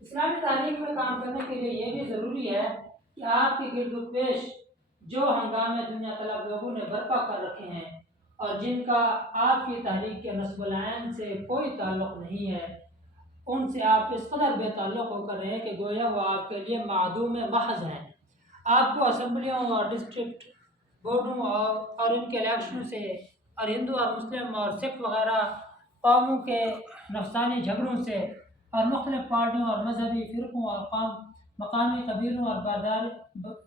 اسلامی تعلیم میں کام کرنے کے لیے یہ بھی ضروری ہے کہ آپ کے گرد و پیش جو ہنگامے دنیا طلب لوگوں نے برپا کر رکھے ہیں اور جن کا آپ کی تحریک کے نصب العین سے کوئی تعلق نہیں ہے، ان سے آپ اس قدر بے تعلق ہو کر رہے کہ گویا وہ آپ کے لیے معدوم محض ہیں۔ آپ کو اسمبلیوں اور ڈسٹرکٹ بورڈوں اور ان کے الیکشنوں سے اور ہندو اور مسلم اور سکھ وغیرہ قوموں کے نفسانی جھگڑوں سے اور مختلف پارٹیوں اور مذہبی فرقوں اور مقامی قبیلوں اور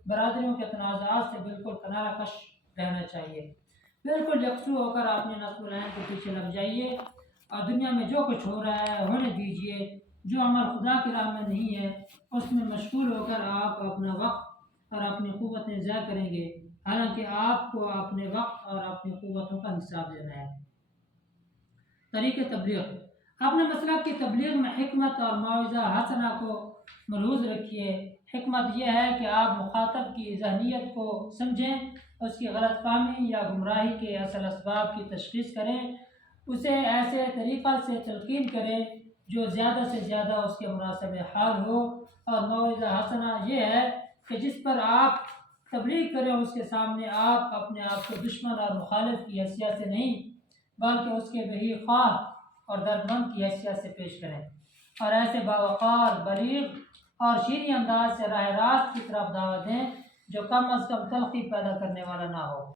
برادریوں کے تنازعات سے بالکل کنارہ کش رہنا چاہیے۔ بالکل یکسو ہو کر اپنے نصب العین کے پیچھے لگ جائیے اور دنیا میں جو کچھ ہو رہا ہے ہونے دیجیے۔ جو عمل خدا کی راہ میں نہیں ہے اس میں مشغول ہو کر آپ اپنا وقت اور اپنی قوتیں ضائع کریں گے، حالانکہ آپ کو اپنے وقت اور اپنی قوتوں کا حساب دینا ہے۔ طریق تبلیغ: اپنے مسلک کی تبلیغ میں حکمت اور موعظہ حسنہ کو ملحوظ رکھیے۔ حکمت یہ ہے کہ آپ مخاطب کی ذہنیت کو سمجھیں، اس کی غلط فہمی یا گمراہی کے اصل اسباب کی تشخیص کریں، اسے ایسے طریقہ سے تلقین کریں جو زیادہ سے زیادہ اس کے مناسب حال ہو، اور موعظہ حسنہ یہ ہے کہ جس پر آپ تبلیغ کریں اس کے سامنے آپ اپنے آپ کو دشمن اور مخالف کی حیثیت سے نہیں بلکہ اس کے بحی خواہ اور دردمند کی حیثیت سے پیش کریں، اور ایسے باوقار، بلیغ اور شیریں انداز سے راہ راست کی طرف دعوت دیں جو کم از کم تلخی پیدا کرنے والا نہ ہو۔